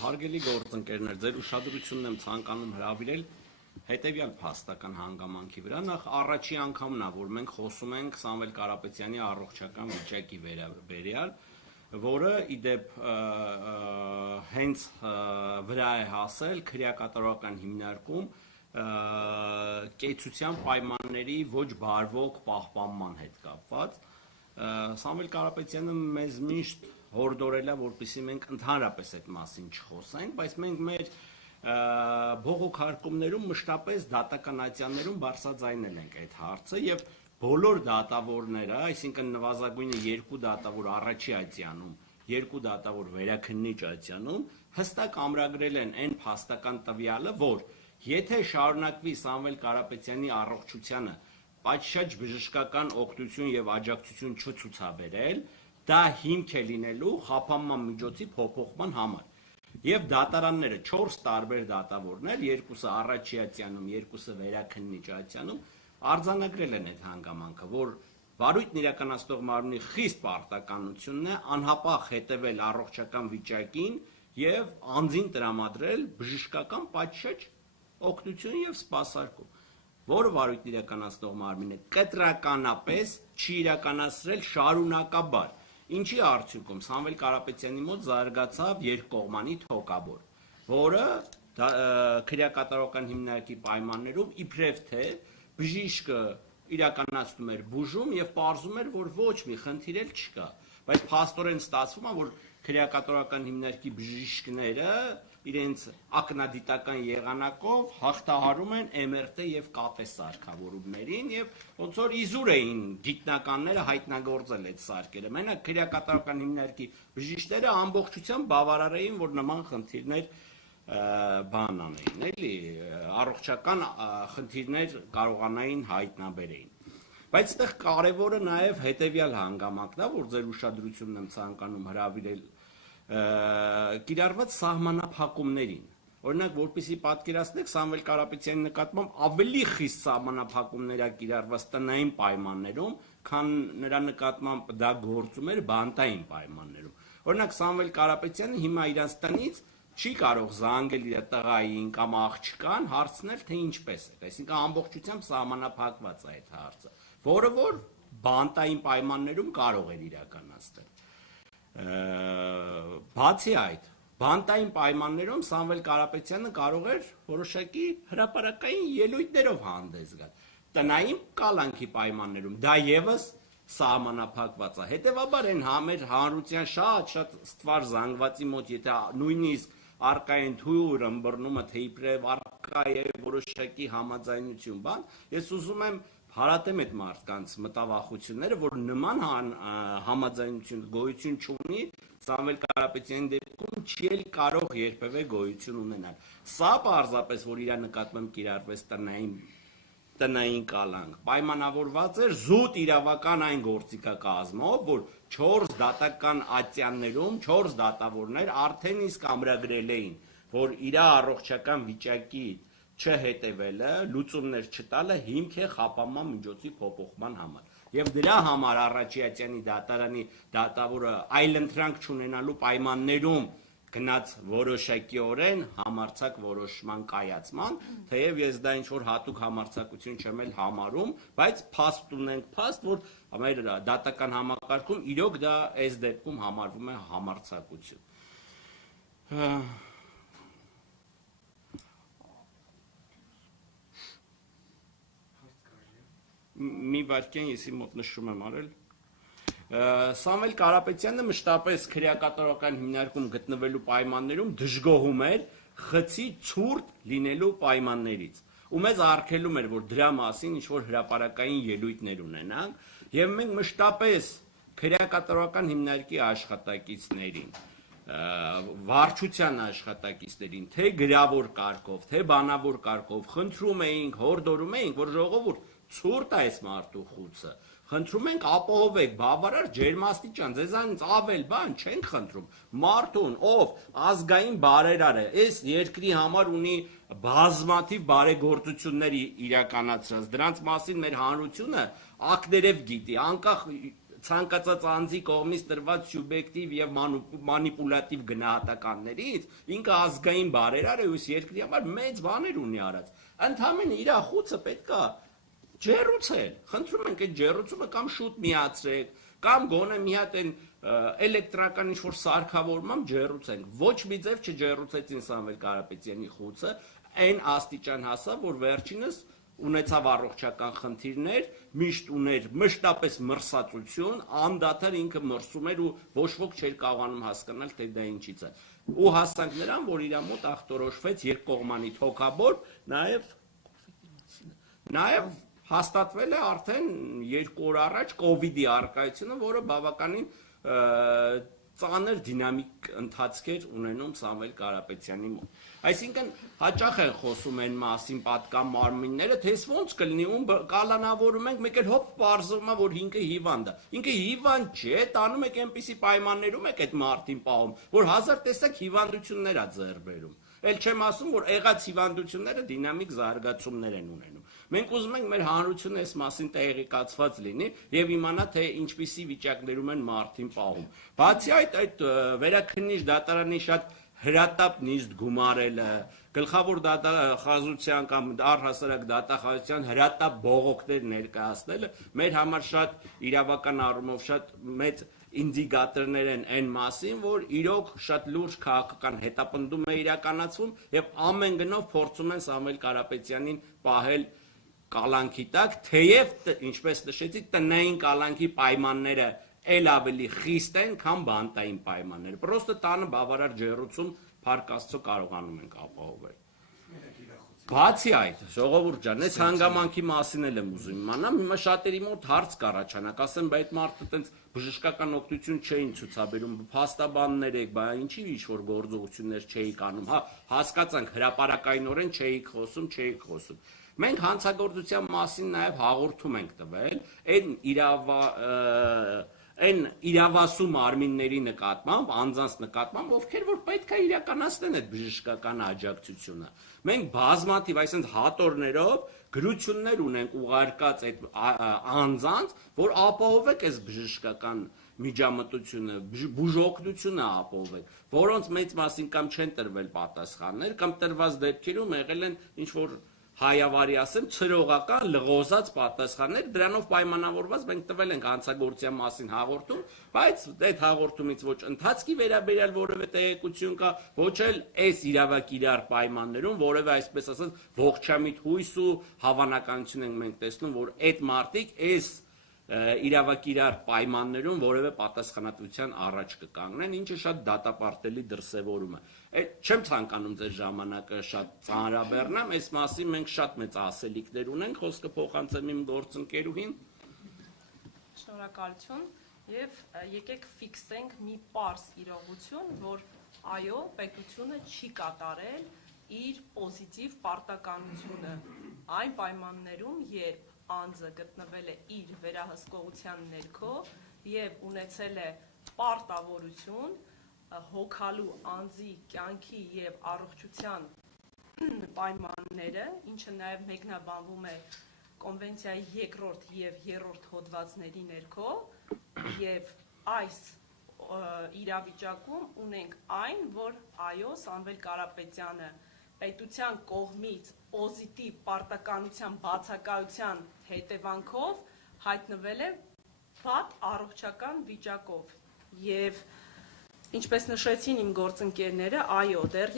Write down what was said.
Հարգելի գործընկերներ, ձեր ուշադրությունն եմ ցանկանում հրավիրել հետևյալ փաստական հանգամանքի վրա։ Նախ առաջի անգամն է, որ մենք խոսում ենք Սամվել Կարապետյանի առողջական վիճակի վերաբերյալ, որը ի դեպ հենց վրա է հասել քրեակատարողական հիմնարկում կեցության պայմանների ոչ բարվոք պահպանման հետ կապված։ Սամվել Կարապետյանը մեզ միշտ հորդորել է, որպեսզի մենք ընդհանրապես այդ մասին չխոսենք, բայց մենք մեր բողոքարկումներում մշտապես դատականատյաններում բարձրաձայնել ենք այդ հարցը եւ բոլոր դատավորները, այսինքն նվազագույնը 2 դատավոր առաջի ատյանում, 2 դատավոր վերաքննիչ ատյանում հստակ ամրագրել են այն փաստական տվյալը, որ եթե շարունակվի Սամվել Կարապետյանի առողջությանը պատշաճ բժշկական օգնություն եւ աջակցություն չցուցաբերել, դա հիմք է լինելու խափանման միջոցի փոփոխման համար։ Եվ դատարանները 4 տարբեր դատավորներ, 2-ը առաջի ատյանում, 2-ը վերաքննիչ ատյանում արձանագրել են այդ հանգամանքը, որ վարույթն իրականացնող մարմնի խիստ պարտականությունն է անհապաղ հետևել առողջական վիճակին եւ անձին տրամադրել բժշկական պատշաճ օգնություն եւ սպասարկում, որը վարույթն իրականացնող մարմինը կտրականապես չի իրականացրել շարունակաբար, ինչի արդյունքում Սամվել Կարապետյանի մոտ զարգացավ երկկողմանի թոկաբոր, որը քրեակատարողական հիմնարկի պայմաններում իբրև թե բժիշկը իրականացնում էր բուժում եւ պարզում էր, որ ոչ մի խնդիր էլ չկա, բայց փաստորեն ստացվում է, որ քրեակատարողական հիմնարկի բժիշկները իրենց ակնադիտական եղանակով հաղթահարում են MRT եւ ԿՏ սարքավորումներին եւ ոնց որ իզուր էին գիտնականները հայտնագործել այդ սարքերը։ Մենակ քրեակատարողական հիմնարկի բժիշկները ամբողջությամբ բավարար էին, որ նման խնդիրներ բան անեին, էլի առողջական խնդիրներ կարողանային հայտնաբերեին։ Բայց այդտեղ կարևորը նաեւ հետեւյալ հանգամանքն է, որ ձեր ուշադրությունն եմ ցանկանում հրավիրել կիրառված սահմանափակումներին։ Օրինակ, որպեսզի պատկերացնեք, Սամվել Կարապետյանի նկատմամբ ավելի խիստ սահմանափակումներ ա կիրառված տնային պայմաններում, քան նրա նկատմամբ դա գործում էր բանտային պայմաններում։ Օրինակ, Սամվել Կարապետյանը հիմա իրանց տնից չի կարող զանգել իր տղային կամ աղջկան, հարցնել, թե ինչպես է։ Այսինքն ամբողջությամբ սահմանափակված է այդ հարցը, որը որ բանտային պայմաններում կարող էր իրականացնել։ Բացի այդ, բանտային պայմաններում Սամվել Կարապետյանը կարող էր որոշակի հրապարակային ելույթներով հանդես գալ։ Տնային կալանքի պայմաններում դա եւս սահմանափակված է։ Հետևաբար այն մեր հանրության շատ ստվար զանգվածի մոտ, եթե նույնիսկ արկային թույլ ըմբռնումը, թե իբրև արկա է որոշակի համաձայնություն բան, ես ուզում եմ հարատեմ այդ մարդկանց մտավախությունները, որ նման համաձայնություն գոյություն չունի, Սամվել Կարապետյանի դեպքում չի էլ կարող երբևէ գոյություն ունենալ։ Սա պարզապես, որ իր նկատմամբ կիրառվեց տնային կալանք, պայմանավորված էր զուտ իրավական այն գործիքակազմով, որ 4 դատական ատյաններում 4 դատավորներ արդեն իսկ ամրագրել էին, որ իր առողջական վիճակի չհետևելը, լուծումներ չտալը հիմք է խափանման միջոցի փոփոխման համար։ Եվ դրա համար առաջի ատյանի դատարանի դատավորը այլընտրանք չունենալու պայմաններում գնաց որոշակիորեն համարձակ որոշման կայացման, թեև ես դա ինչ-որ հատուկ համարձակություն չեմ էլ համարում, բայց փաստ ունենք փաստ, որ մեր դատական համակարգում իրոք դա այս դեպքում համարվում է համարձակություն։ Մի վարքյան ես իմ մոտ նշում եմ արել։ Սամվել Կարապետյանը մշտապես քրեակատարողական հիմնարկում գտնվելու պայմաններում դժգոհում էր խցի ցուրտ լինելու պայմաններից։ Ու մեզ արգելում էր, որ դրա մասին ինչ-որ հրապարակային ելույթներ ունենանք, եւ մենք մշտապես քրեակատարողական հիմնարկի աշխատակիցներին, վարչության աշխատակիցներին, թե գրավոր կարգով, թե բանավոր կարգով խնդրում էինք, հորդորում էինք, որ ժողովուրդ ցուրտ է այս մարդու խուցը։ Խնդրում ենք ապահովեք բավարար ջերմաստիճան, ձեզանից ավել բան չենք խնդրում։ Մարդուն, ով ազգային բարերար է, այս երկրի համար ունի բազմաթիվ բարեգործություններ իրականացրած, դրանց մասին մեր հանրությունը ակներև գիտի, անկախ ցանկացած անձի կողմից տրված սուբյեկտիվ եւ մանիպուլատիվ գնահատականներից, ինքը ազգային բարերար է ու երկրի համար մեծ բաներ ունի արած։ Ընդհանրապես իր խուցը պետքա ջեռուցել։ Խնդրում ենք այդ ջեռուցումը կամ շուտ միացրեք, կամ գոնե մի հատ այն էլեկտրական ինչ-որ սարքավորմամբ ջեռուցենք։ Ոչ մի ձև չջեռուցեցին Սամվել Կարապետյանի խուցը, այն աստիճան հասավ, որ վերջինս ունեցավ առողջական խնդիրներ, միշտ ուներ մշտապես մրսածություն, անդադար ինքը մրսում էր ու ոչ ոք չէր կարողանում հասկանալ, թե դա ինչից է։ Ու հասանք նրան, որ իր մոտ ախտորոշվեց երկկողմանի թոքաբոր, նաև հաստատվել է արդեն 2 օր առաջ կովիդի առկայությունը, որը բավականին ծանր դինամիկ ընթացք էր ունենում Սամվել Կարապետյանի մոտ։ Այսինքն հաճախ են խոսում այն մասին պատկան մարմինները, թե ոնց կլինի ում կալանավորում ենք, մեկ էլ հոպ պարզվում է, որ ինքը հիվանդ է։ Ինքը հիվանդ չէ, տանում եք այնպիսի պայմաններում եք այդ մարդին պահում, որ հազար տեսակ հիվանդություններ է ձեռք բերում։ Էլ չեմ ասում, որ եղած հիվանդությունները դինամիկ զարգացումներ են ունենում։ Մենք ուզում ենք մեր հանրությունը այս մասին տեղեկացված լինի եւ իմանա, թե ինչպիսի վիճակներում են մարդին պահում։ Բացի այդ վերաքննիչ դատարանի շատ հրատապ նիստ գումարելը, գլխավոր դատախազության կամ առհասարակ դատախազության հրատապ բողոքներ ներկայացնելը մեր համար շատ իրավական առումով շատ մեծ ինդիկատորներ են այն մասին, որ իրոք շատ լուրջ քաղաքական հետապնդում է իրականացվում եւ ամեն գնով փորձում են Սամվել Կարապետյանին պահել կալանքի տակ, թեև, ինչպես նշեցի, տնային կալանքի պայմանները էլ ավելի խիստ են, քան բանտային պայմանները։ Պրոստը տանը բավարար ջեռուցում փառք Աստծո կարողանում ենք ապահովել։ Բացի այդ, ժողովուրդ ջան, այս հանգամանքի մասին էլ եմ ուզում իմանամ, հիմա շատերի մոտ հարց կառաջանա, ասեմ, բայց այդ մարդը տենց բժշկական օգնություն չէին ցուցաբերում, փաստաբաններ եք, բա ինչի ինչ-որ գործողություններ չէիք անում, հա, հասկացանք, հրապարակայնորեն չէիք խոսում։ Մենք հանցագործության մասին նաև հաղորդում ենք տվել, այն իրավասու մարմինների նկատմամբ, անձանց նկատմամբ, ովքեր որ պետք է իրականացնեն այդ բժշկական աջակցությունը։ Մենք բազմաթիվ, այսինքն հատորներով գրություններ ունենք ուղարկած այդ անձանց, որ ապահովեք այս բժշկական միջամտությունը, բուժօգնությունը ապահովեք, որոնց մեծ մասին կամ չեն տրվել պատասխաններ, կամ տրված դեպքերում եղել են ինչ-որ հայավարի ասեմ, ցրողական լղոզած պատասխաններ, դրանով պայմանավորված մենք տվել ենք հանցագործության մասին հաղորդում, բայց այդ հաղորդումից ոչ ընթացքի վերաբերյալ որևէ տեղեկություն կա, ոչ էլ այս իրավակիրառ պայմաններում որևէ այսպես ասած ողջամիտ հույս ու հավանականություն ենք մենք տեսնում, որ այդ մարդիկ այս իրավակիրառ պայմաններում որևէ պատասխանատվության առաջ կկանգնեն, ինչը շատ դատապարտելի դրսևորում է։ Չեմ ցանկանում ձեր ժամանակը շատ ծանրաբեռնամ, այս մասին մենք շատ մեծ ասելիքներ ունենք, խոսքը փոխանցեմ իմ գործընկերուհին։ Շնորհակալություն եւ եկեք ֆիքսենք մի պարզ իրողություն, որ այո, պետությունը չի կատարել իր պոզիտիվ պարտականությունը այն պայմաններում, երբ անձը գտնվել է իր վերահսկողության ներքո եւ ունեցել է պարտավորություն հոգալու անձի կյանքի եւ առողջության պայմանները, ինչը նաեւ մեկնաբանվում է կոնվենցիայի 2-րդ եւ 3-րդ հոդվածների ներքո եւ այս իրավիճակում ունենք այն, որ այո, Սամվել Կարապետյանը պետության կողմից պոզիտիվ պարտականության բացակայության հետևանքով հայտնվել է վատ առողջական վիճակով եւ ինչպես նշեցին իմ գործընկերները, այո, դեռ